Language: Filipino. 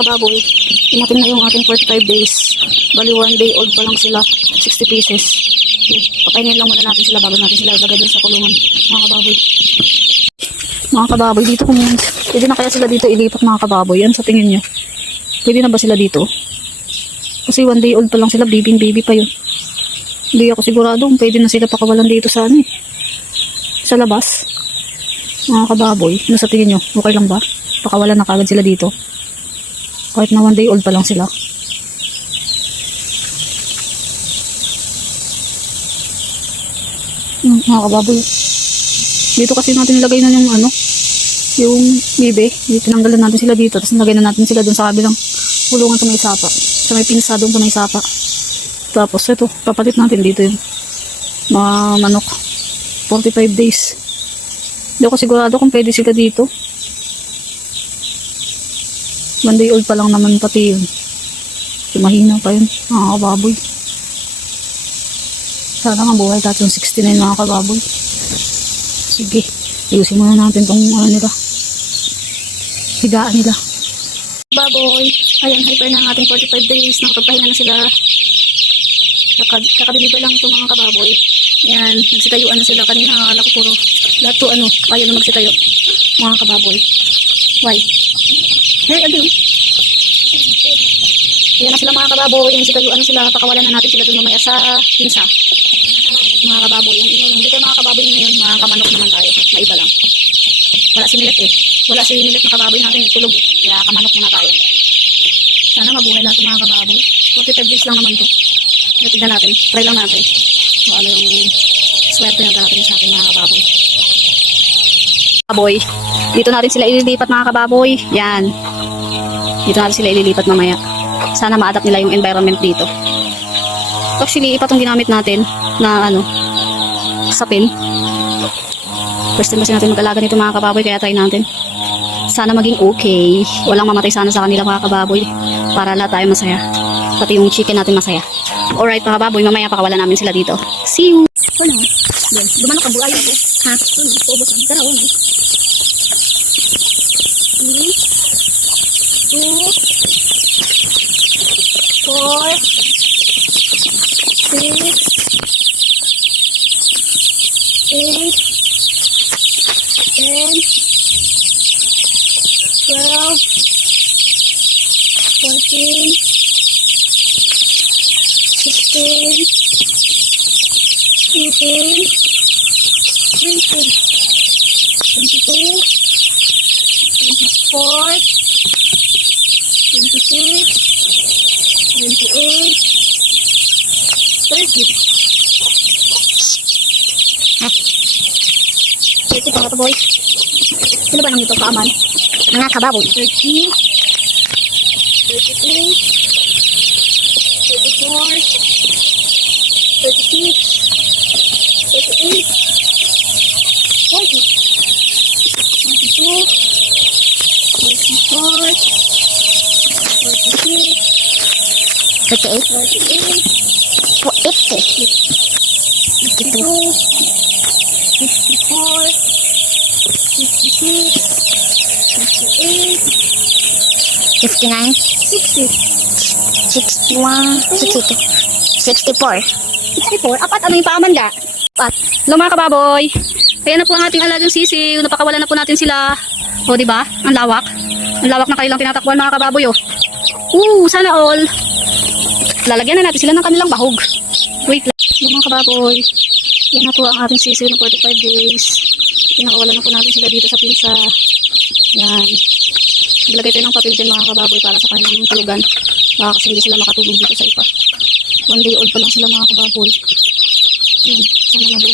Kababoy, inatin na yung ating 45 days. Bali 1 day old pa lang sila, 60 pieces. Okay. Pakainin lang muna natin sila bago natin sila ilagay dun sa kulungan, mga kababoy. Mga kababoy, dito kung pwede na kaya sila dito ilipat, mga kababoy. Yan sa tingin nyo, pwede na ba sila dito? Kasi 1 day old pa lang sila, baby pa yun. Hindi ako sigurado kung pwede na sila pakawalan dito sa ano sa labas. Mga kababoy, ano sa tingin nyo? Okay lang ba? Pakawalan na kagad sila dito. Kahit na 1 day old pa lang sila. Mga kababoy. Dito kasi natin nilagay na yung yung bibe. Tinanggalan natin sila dito. Tapos nilagay na natin sila dun sa kabilang kulungan sa may sapa. Sa may pinsa dun sa may sapa. Tapos ito, papalit natin dito yung mga manok. 45 days. Hindi ako sigurado kung pwede sila dito. 1 day old pa lang naman pati yun. Kasi mahina pa yun, mga kababoy. Sana nga buhay tayo 69, mga kababoy. Sige, ayusin muna natin tong nila. Higaan nila. Baboy, ayan, hyper na ang ating 45 days. Nakapagpahinga na sila. Kakadeliver lang itong mga kababoy. Ayan, nagsitayuan na sila. Kanina akala ko puro lahat to kaya na magsitayo, mga kababoy. Why? Hey, adun. Yan na sila, mga kababoy. Yan sitayuan na sila. Pakawalan na natin sila dun mamaya sa pinsa. Mga kababoy. Hindi kayo mga kababoy ngayon. Mga kamanok naman tayo. Maiba lang. Wala si Milet Wala si Milet na kababoy natin. Tulog. Kaya kamanok na tayo. Sana mabuhay natin, mga kababoy. 45 days lang naman to. Natignan natin. Try lang natin. Kung ano yung swerte na natin sa ating mga kababoy. Kababoy. Dito natin sila ililipat, mga kababoy. Yan. Dito natin sila ililipat mamaya. Sana ma-adapt nila yung environment dito. Actually, ipa itong ginamit natin na sapin. First time kasi natin mag-alaga nito, mga kababoy, kaya try natin. Sana maging okay. Walang mamatay sana sa kanila, mga kababoy. Para lahat tayo masaya. Pati yung chicken natin masaya. Alright, mga kababoy, mamaya pakawalan namin sila dito. See you! Wala. Yan. Dumanok ang buhay ako. Ha? Ubos ang karawan. 3, 2, 4, 6, 8, 10, 12, 14, 16, 18, 20, 22, 24, 26, 28, 30. Ito pa nga to, boy. Sino ba nang ito kaaman? Mga kababoy. 30, 32, 34, 36, 38, 40, 42, 44, 46, 38, 52, 54, 56, 58, 59, 60, 61, 62, 64. 64. Apat, ano yung paaman ga? Apat. Hello, mga kababoy. Ayan na po ang ating alagang sisiw. Napakawalan na po natin sila. O, diba? Ang lawak. Ang lawak na kanilang tinatakbuhan, mga kababoy, oh. Sana all. Lalagyan na natin sila ng kanilang bahog. Wait lang. Hello, mga kababoy. Yan na po ang ating sisiw na 45 days. Pinakawalan na po natin sila dito sa pinsa. Yan. Naglagay tayo ng papel dyan, mga kababoy, para sa kanilang tulugan. Baka kasi hindi sila makatulog dito sa ipa. 1 day old pa lang sila, mga kababoy. Yan. Sana mabuhay.